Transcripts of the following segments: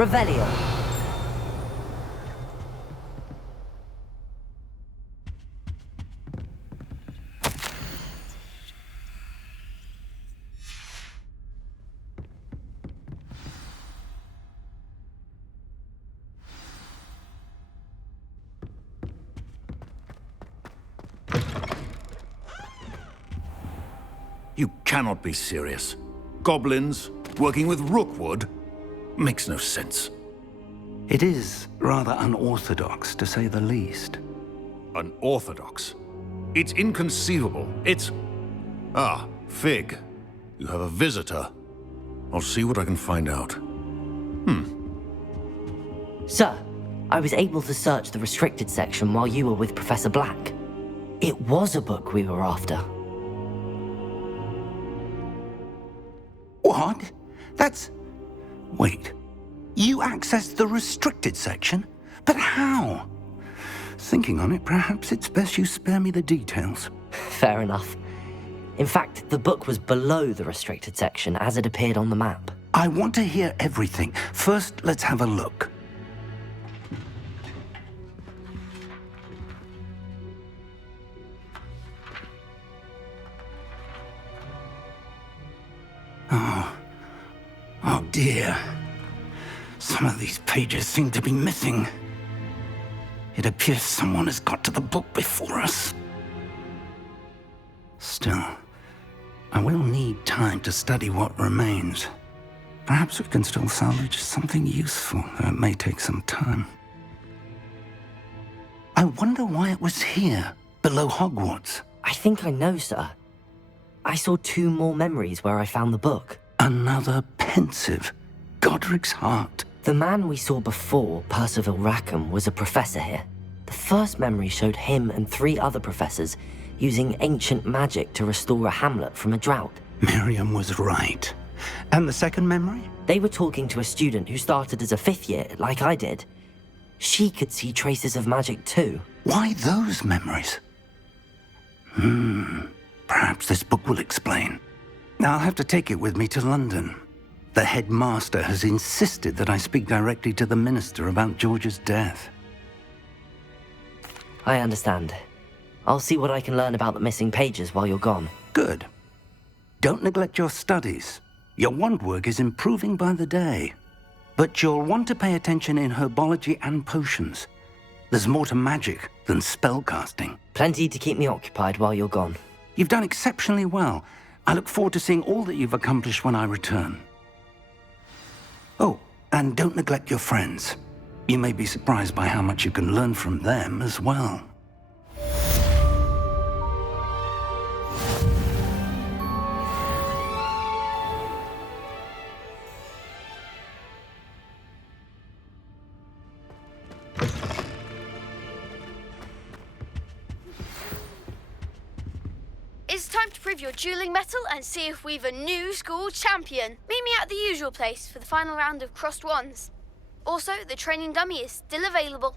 Revelio. You cannot be serious. Goblins working with Rookwood? Makes no sense. It is rather unorthodox, to say the least. Unorthodox? It's inconceivable. It's... Ah, Fig. You have a visitor. I'll see what I can find out. Sir, I was able to search the restricted section while you were with Professor Black. It was a book we were after. What? That's... Wait. You accessed the restricted section? But how? Thinking on it, perhaps it's best you spare me the details. Fair enough. In fact, the book was below the restricted section as it appeared on the map. I want to hear everything. First, let's have a look. Oh dear. Some of these pages seem to be missing. It appears someone has got to the book before us. Still, I will need time to study what remains. Perhaps we can still salvage something useful, though it may take some time. I wonder why it was here, below Hogwarts. I think I know, sir. I saw 2 more memories where I found the book. Another pensive. Godric's heart. The man we saw before, Percival Rackham, was a professor here. The first memory showed him and 3 other professors using ancient magic to restore a hamlet from a drought. Miriam was right. And the second memory? They were talking to a student who started as a 5th year, like I did. She could see traces of magic too. Why those memories? Perhaps this book will explain. I'll have to take it with me to London. The headmaster has insisted that I speak directly to the minister about George's death. I understand. I'll see what I can learn about the missing pages while you're gone. Good. Don't neglect your studies. Your wand work is improving by the day. But you'll want to pay attention in herbology and potions. There's more to magic than spellcasting. Plenty to keep me occupied while you're gone. You've done exceptionally well. I look forward to seeing all that you've accomplished when I return. Oh, and don't neglect your friends. You may be surprised by how much you can learn from them as well. It's time to prove your dueling mettle and see if we've a new school champion. Meet me at the usual place for the final round of crossed wands. Also, the training dummy is still available.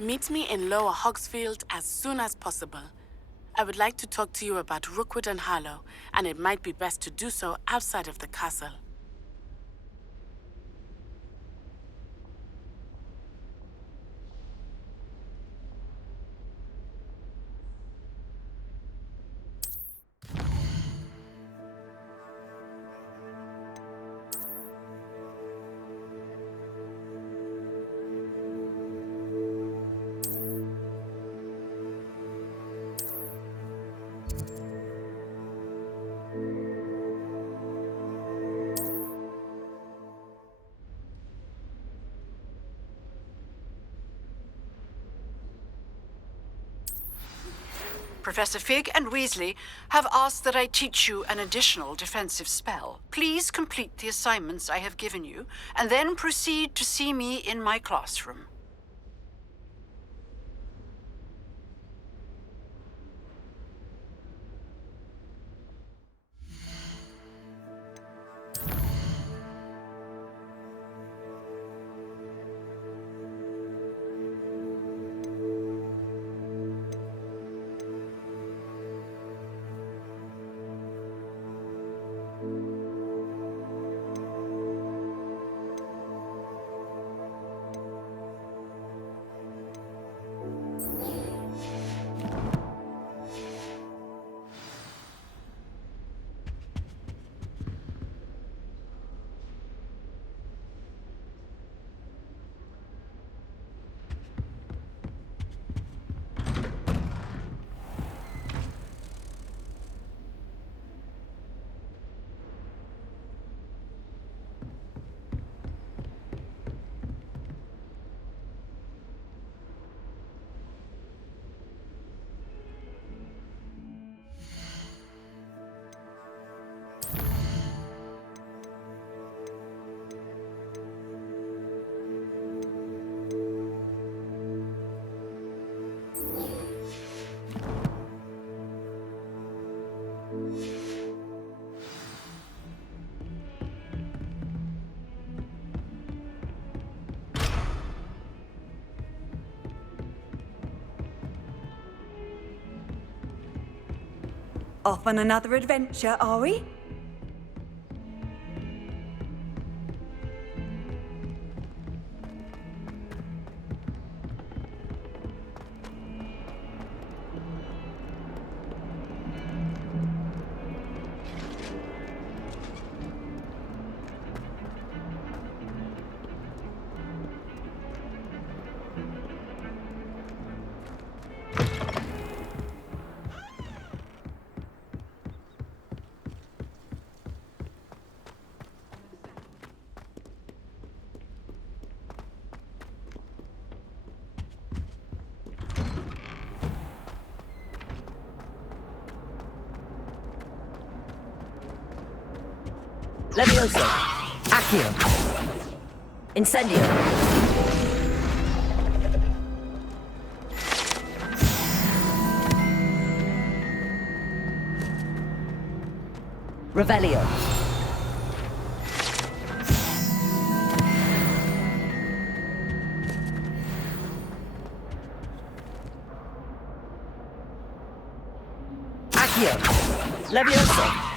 Meet me in Lower Hogsfield as soon as possible. I would like to talk to you about Rookwood and Harlow, and it might be best to do so outside of the castle. Professor Fig and Weasley have asked that I teach you an additional defensive spell. Please complete the assignments I have given you, and then proceed to see me in my classroom. Off on another adventure, are we? Levioso! Accio! Incendio! Revelio! Accio! Levioso!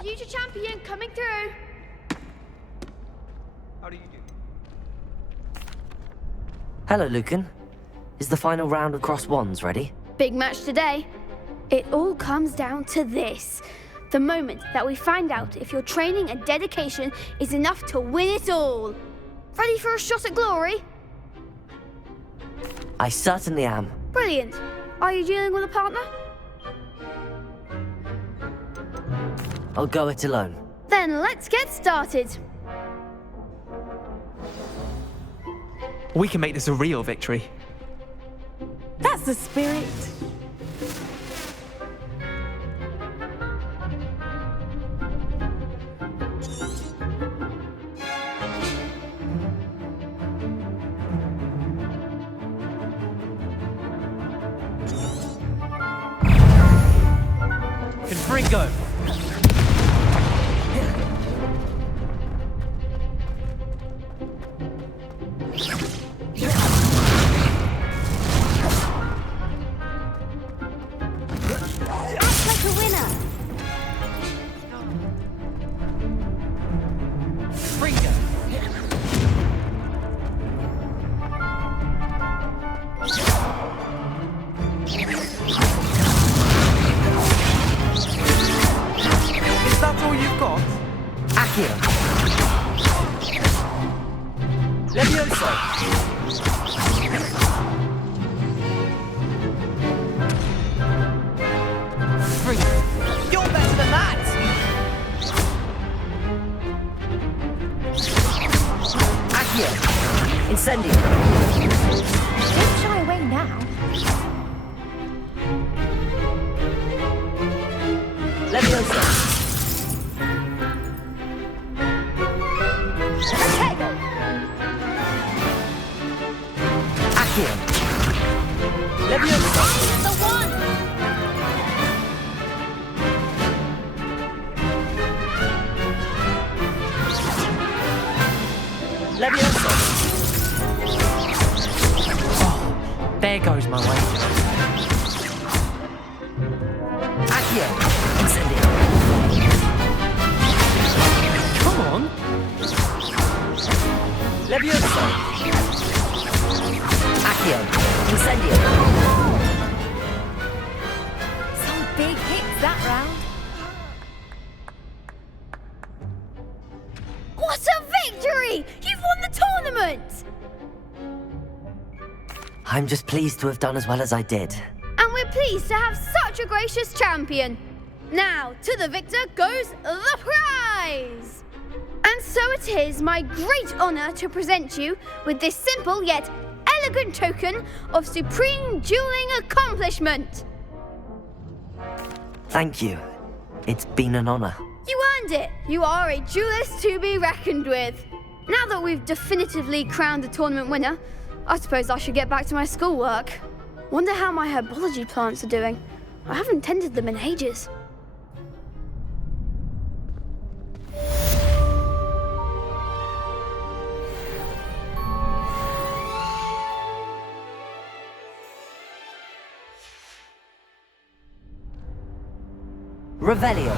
Future champion coming through. How do you do? Hello, Lucan. Is the final round of Cross Wands ready? Big match today. It all comes down to this. The moment that we find out if your training and dedication is enough to win it all. Ready for a shot at glory? I certainly am. Brilliant. Are you dealing with a partner? I'll go it alone. Then let's get started. We can make this a real victory. That's the spirit. Confringo! Incendio! Don't shy away now. Levioso! Accio! Levioso! The one! Levioso! There goes my way. Accio! Incendio! Come on! Levioso! Accio! Incendio! Some big hits that round. What a victory! You've won the tournament! I'm just pleased to have done as well as I did. And we're pleased to have such a gracious champion. Now, to the victor goes the prize! And so it is my great honor to present you with this simple yet elegant token of supreme dueling accomplishment. Thank you. It's been an honor. You earned it. You are a duelist to be reckoned with. Now that we've definitively crowned the tournament winner, I suppose I should get back to my schoolwork. Wonder how my herbology plants are doing. I haven't tended them in ages. Revelio.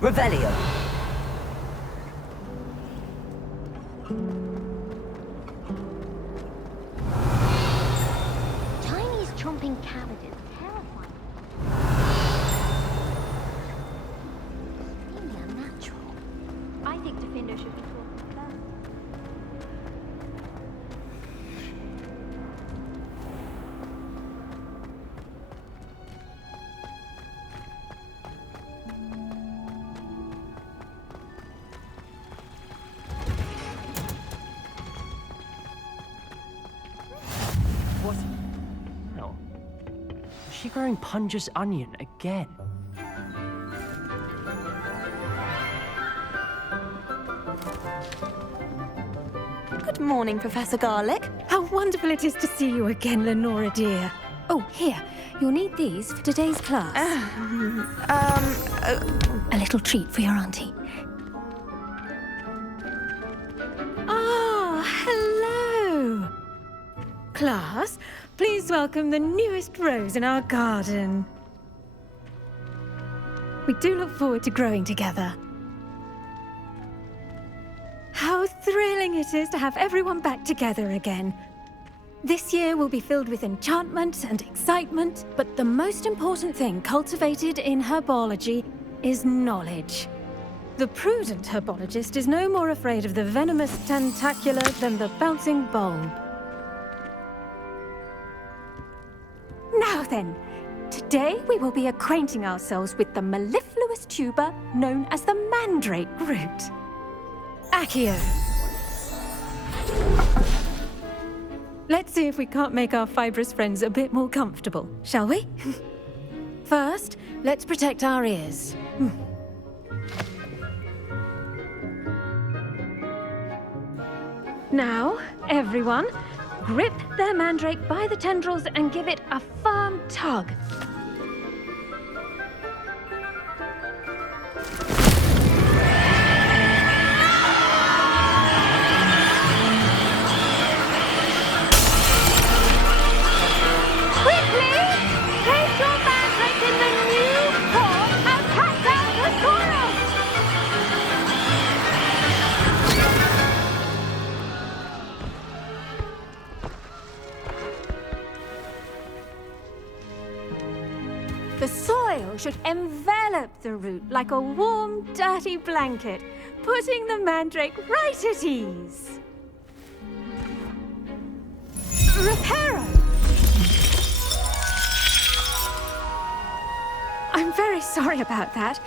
Revelio. Chinese chomping cabbages. Terrifying. Extremely unnatural. I think Defender should be taught to learn. What? No. Is she growing Punja's onion again? Good morning, Professor Garlic. How wonderful it is to see you again, Lenora dear. Oh, here. You'll need these for today's class. A little treat for your auntie. Ah, hello. Class, please welcome the newest rose in our garden. We do look forward to growing together. How thrilling it is to have everyone back together again. This year will be filled with enchantment and excitement, but the most important thing cultivated in herbology is knowledge. The prudent herbologist is no more afraid of the venomous tentacular than the bouncing bulb. Now then, today we will be acquainting ourselves with the mellifluous tuber known as the mandrake root. Accio. Let's see if we can't make our fibrous friends a bit more comfortable, shall we? First, let's protect our ears. Now, everyone, grip their mandrake by the tendrils and give it a firm tug. soil should envelop the root like a warm, dirty blanket, putting the mandrake right at ease. Reparo! I'm very sorry about that.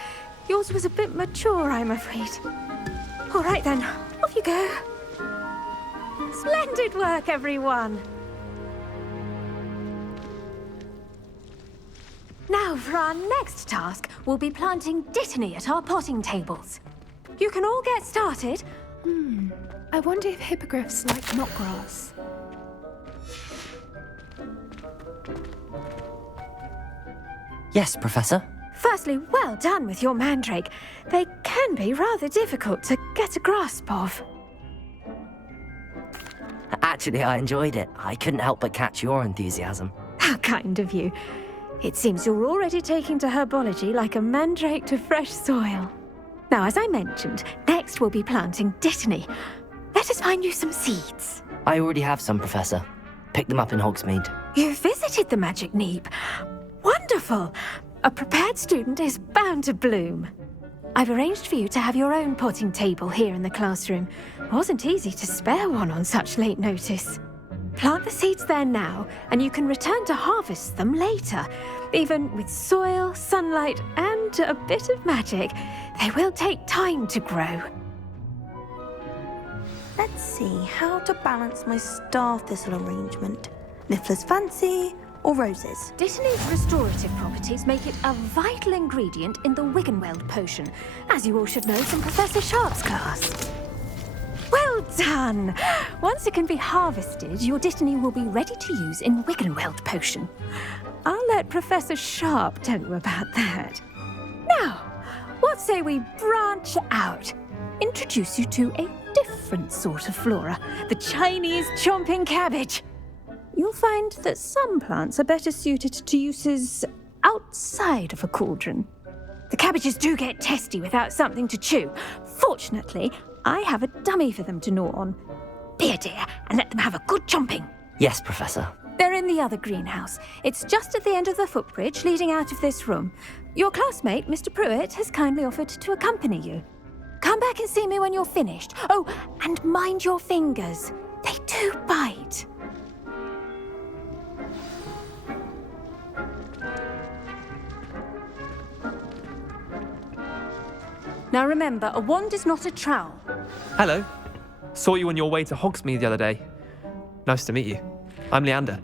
Yours was a bit mature, I'm afraid. All right then, off you go. Splendid work, everyone. Now, for our next task, we'll be planting dittany at our potting tables. You can all get started. I wonder if hippogriffs like knotgrass. Yes, Professor. Firstly, well done with your mandrake. They can be rather difficult to get a grasp of. Actually, I enjoyed it. I couldn't help but catch your enthusiasm. How kind of you. It seems you're already taking to herbology like a mandrake to fresh soil. Now, as I mentioned, next we'll be planting dittany. Let us find you some seeds. I already have some, Professor. Picked them up in Hogsmeade. You visited the Magic Neep. Wonderful! A prepared student is bound to bloom. I've arranged for you to have your own potting table here in the classroom. Wasn't easy to spare one on such late notice. Plant the seeds there now, and you can return to harvest them later. Even with soil, sunlight, and a bit of magic, they will take time to grow. Let's see how to balance my star thistle arrangement. Niffler's fancy or roses? Dittany's restorative properties make it a vital ingredient in the Wiggenweld potion, as you all should know from Professor Sharp's class. Well done! Once it can be harvested, your dittany will be ready to use in Wiggenweld potion. I'll let Professor Sharp tell you about that. Now, what say we branch out? Introduce you to a different sort of flora, the Chinese chomping cabbage. You'll find that some plants are better suited to uses outside of a cauldron. The cabbages do get testy without something to chew. Fortunately, I have a dummy for them to gnaw on. Be a dear and let them have a good chomping. Yes, Professor. They're in the other greenhouse. It's just at the end of the footbridge leading out of this room. Your classmate, Mr. Pruitt, has kindly offered to accompany you. Come back and see me when you're finished. Oh, and mind your fingers. They do bite. Now remember, a wand is not a trowel. Hello. Saw you on your way to Hogsmeade the other day. Nice to meet you. I'm Leander.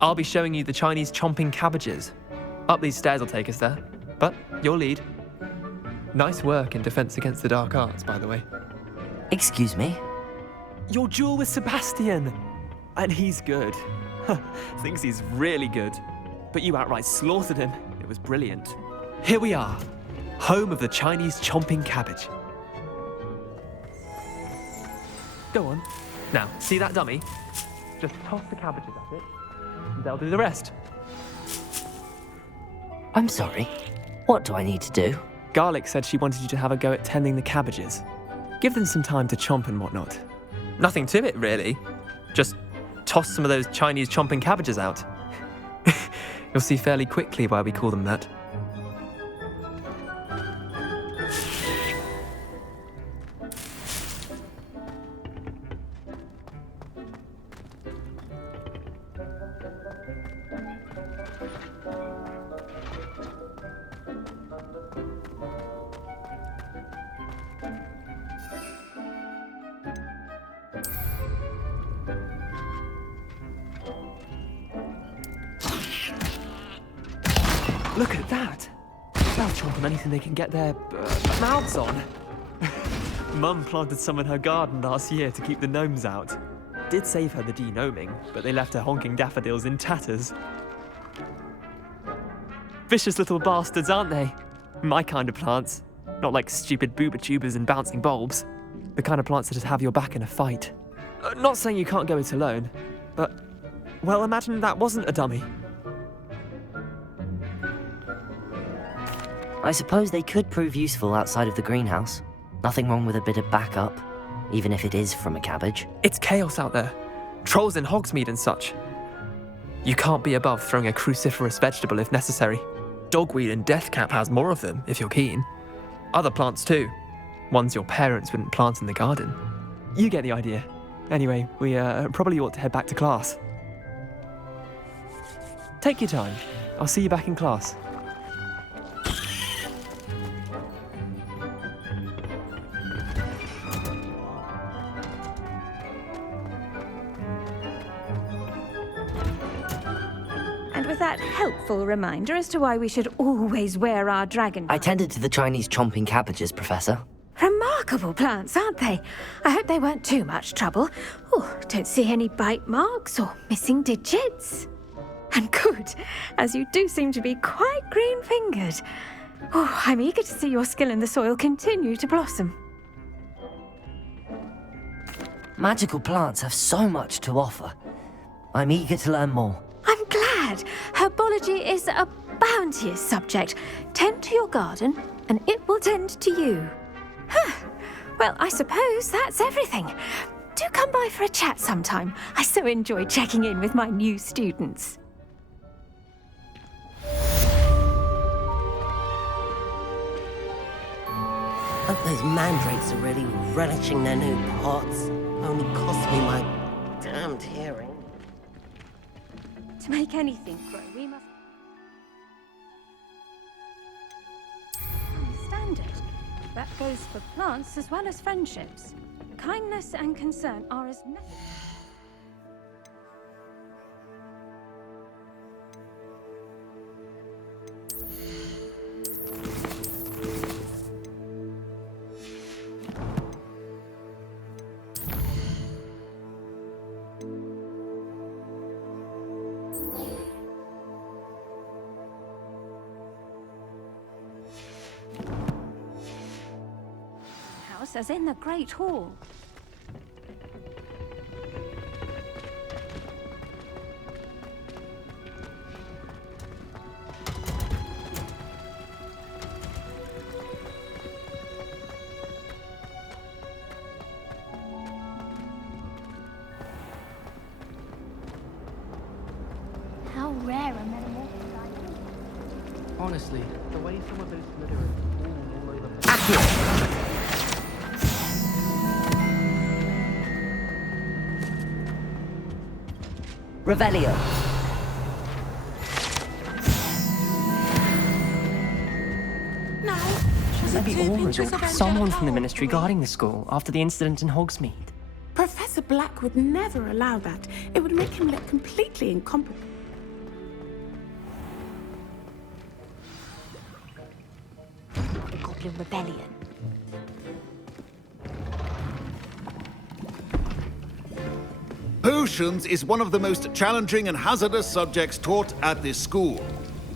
I'll be showing you the Chinese chomping cabbages. Up these stairs will take us there. But your lead. Nice work in Defense Against the Dark Arts, by the way. Excuse me? Your duel with Sebastian! And he's good. Thinks he's really good. But you outright slaughtered him. It was brilliant. Here we are. Home of the Chinese chomping cabbage. Go on. Now, see that dummy? Just toss the cabbages at it, and they'll do the rest. I'm sorry. What do I need to do? Garlic said she wanted you to have a go at tending the cabbages. Give them some time to chomp and whatnot. Nothing to it, really. Just toss some of those Chinese chomping cabbages out. You'll see fairly quickly why we call them that. Look at that! They'll chomp on anything they can get their mouths on. Mum planted some in her garden last year to keep the gnomes out. Did save her the de-gnoming, but they left her honking daffodils in tatters. Vicious little bastards, aren't they? My kind of plants. Not like stupid booba tubers and bouncing bulbs. The kind of plants that just have your back in a fight. Not saying you can't go it alone, but, well, imagine that wasn't a dummy. I suppose they could prove useful outside of the greenhouse. Nothing wrong with a bit of backup, even if it is from a cabbage. It's chaos out there. Trolls in Hogsmeade and such. You can't be above throwing a cruciferous vegetable if necessary. Dogweed and deathcap has more of them, if you're keen. Other plants too. Ones your parents wouldn't plant in the garden. You get the idea. Anyway, we probably ought to head back to class. Take your time. I'll see you back in class. And with that helpful reminder as to why we should always wear our dragon... I tended to the Chinese chomping cabbages, Professor. Remarkable plants, aren't they? I hope they weren't too much trouble. Oh, don't see any bite marks or missing digits. And good, as you do seem to be quite green-fingered. Oh, I'm eager to see your skill in the soil continue to blossom. Magical plants have so much to offer. I'm eager to learn more. I'm glad. Herbology is a bounteous subject. Tend to your garden, and it will tend to you. Well, I suppose that's everything. Do come by for a chat sometime. I so enjoy checking in with my new students. Hope those mandrakes are really relishing their new pots. Only cost me my damned hearing. To make anything grow, we must... Standard. That goes for plants as well as friendships. Kindness and concern are as necessary. As in the Great Hall. How rare a metamorphosis. Honestly, the way some of those Slytherins all over the... Revelio. Shouldn't be all resort someone from the Ministry guarding the school after the incident in Hogsmeade. Professor Black would never allow that. It would make him look completely incompetent. Goblin Rebellion. Potions is one of the most challenging and hazardous subjects taught at this school.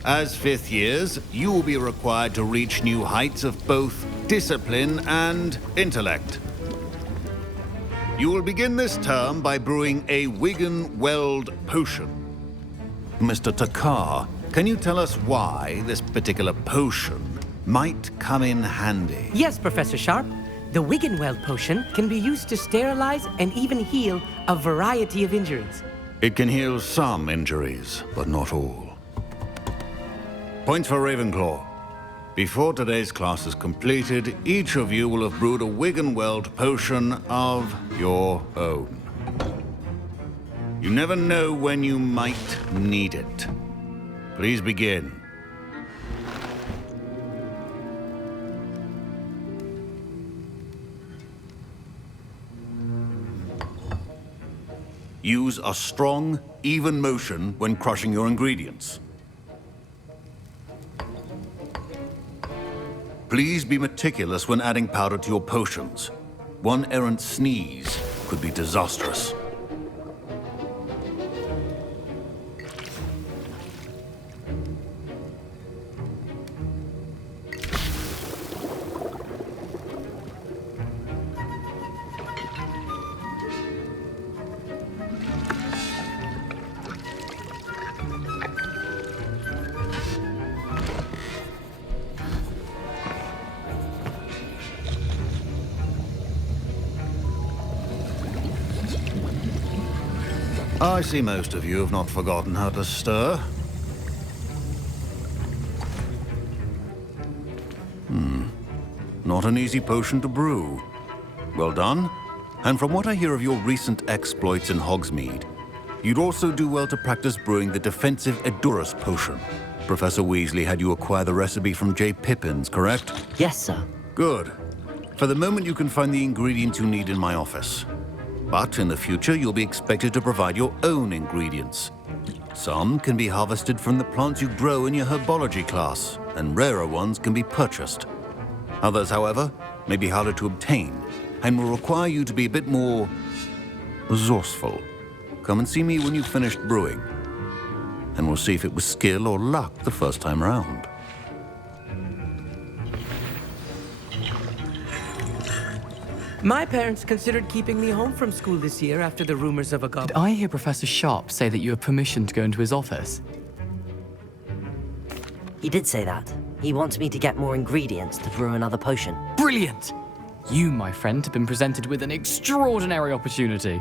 As fifth years, you will be required to reach new heights of both discipline and intellect. You will begin this term by brewing a Wigan-Weld potion. Mr. Takar, can you tell us why this particular potion might come in handy? Yes, Professor Sharp. The Wigan-Weld potion can be used to sterilize and even heal a variety of injuries. It can heal some injuries, but not all. Point for Ravenclaw. Before today's class is completed, each of you will have brewed a Wigan-Weld potion of your own. You never know when you might need it. Please begin. Use a strong, even motion when crushing your ingredients. Please be meticulous when adding powder to your potions. One errant sneeze could be disastrous. I see most of you have not forgotten how to stir. Not an easy potion to brew. Well done. And from what I hear of your recent exploits in Hogsmeade, you'd also do well to practice brewing the defensive Edurus potion. Professor Weasley had you acquire the recipe from J. Pippin's, correct? Yes, sir. Good. For the moment, you can find the ingredients you need in my office. But in the future, you'll be expected to provide your own ingredients. Some can be harvested from the plants you grow in your herbology class, and rarer ones can be purchased. Others, however, may be harder to obtain, and will require you to be a bit more resourceful. Come and see me when you've finished brewing, and we'll see if it was skill or luck the first time round. My parents considered keeping me home from school this year after the rumors of a Did I hear Professor Sharp say that you have permission to go into his office? He did say that. He wants me to get more ingredients to brew another potion. Brilliant! You, my friend, have been presented with an extraordinary opportunity.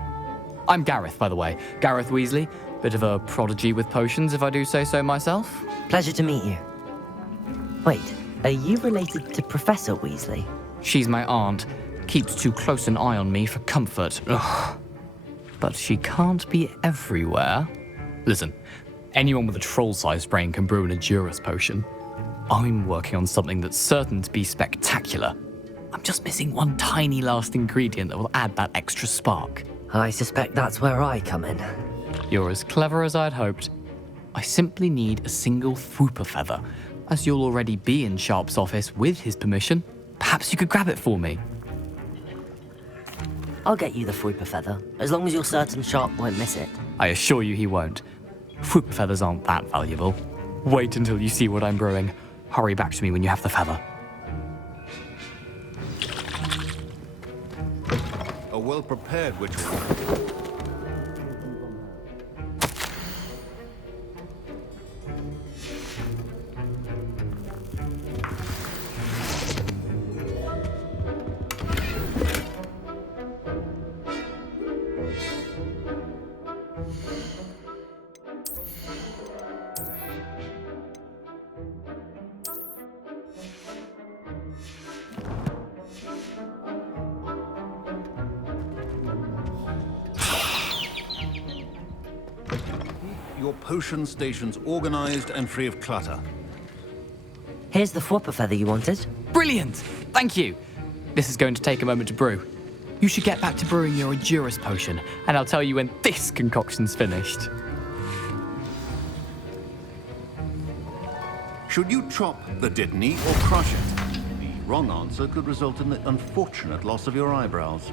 I'm Gareth, by the way. Gareth Weasley. Bit of a prodigy with potions, if I do say so myself. Pleasure to meet you. Wait, are you related to Professor Weasley? She's my aunt. Keeps too close an eye on me for comfort. Ugh. But she can't be everywhere. Listen, anyone with a troll-sized brain can brew an Edurus potion. I'm working on something that's certain to be spectacular. I'm just missing one tiny last ingredient that will add that extra spark. I suspect that's where I come in. You're as clever as I'd hoped. I simply need a single Fwooper feather. As you'll already be in Sharp's office with his permission, perhaps you could grab it for me. I'll get you the Fwooper feather, as long as you're certain Sharp won't miss it. I assure you he won't. Fwooper feathers aren't that valuable. Wait until you see what I'm brewing. Hurry back to me when you have the feather. A well-prepared ritual. Your potion station's organized and free of clutter. Here's the Fwooper feather you wanted. Brilliant! Thank you. This is going to take a moment to brew. You should get back to brewing your Edurus potion, and I'll tell you when this concoction's finished. Should you chop the Dittany or crush it? The wrong answer could result in the unfortunate loss of your eyebrows.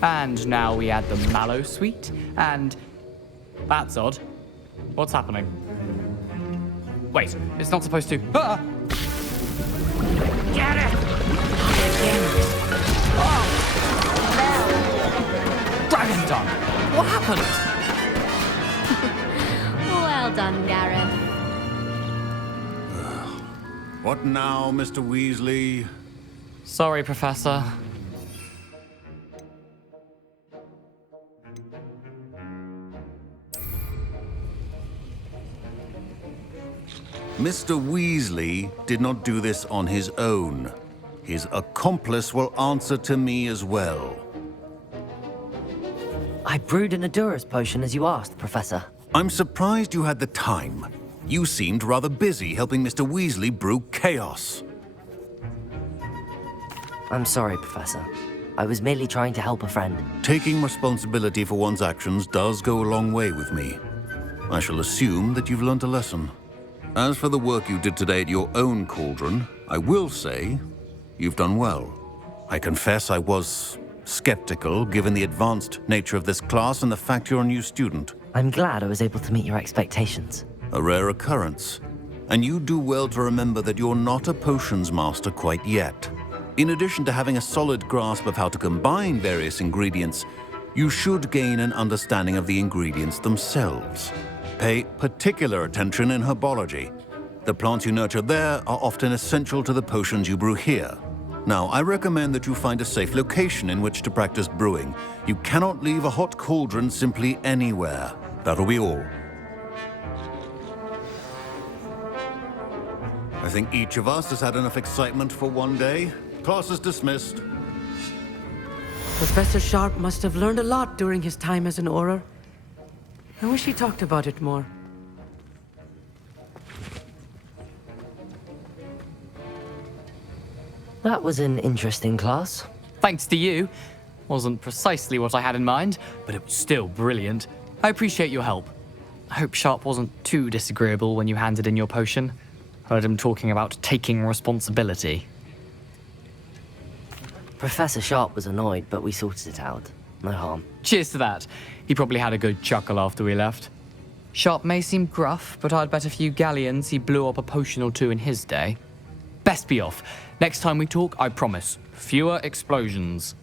And now we add the mallow sweet, and... That's odd. What's happening? Wait, it's not supposed to... Ah! Get it! Oh! Dragon tongue! What happened? Well done, Gareth. What now, Mr. Weasley? Sorry, Professor. Mr. Weasley did not do this on his own. His accomplice will answer to me as well. I brewed an Edurus potion as you asked, Professor. I'm surprised you had the time. You seemed rather busy helping Mr. Weasley brew chaos. I'm sorry, Professor. I was merely trying to help a friend. Taking responsibility for one's actions does go a long way with me. I shall assume that you've learnt a lesson. As for the work you did today at your own cauldron, I will say you've done well. I confess I was skeptical given the advanced nature of this class and the fact you're a new student. I'm glad I was able to meet your expectations. A rare occurrence. And you do well to remember that you're not a potions master quite yet. In addition to having a solid grasp of how to combine various ingredients, you should gain an understanding of the ingredients themselves. Pay particular attention in herbology. The plants you nurture there are often essential to the potions you brew here. Now, I recommend that you find a safe location in which to practice brewing. You cannot leave a hot cauldron simply anywhere. That'll be all. I think each of us has had enough excitement for one day. Class is dismissed. Professor Sharp must have learned a lot during his time as an Auror. I wish he talked about it more. That was an interesting class. Thanks to you. Wasn't precisely what I had in mind, but it was still brilliant. I appreciate your help. I hope Sharp wasn't too disagreeable when you handed in your potion. Heard him talking about taking responsibility. Professor Sharp was annoyed, but we sorted it out. No harm. Cheers to that. He probably had a good chuckle after we left. Sharp may seem gruff, but I'd bet a few galleons he blew up a potion or two in his day. Best be off. Next time we talk, I promise, fewer explosions.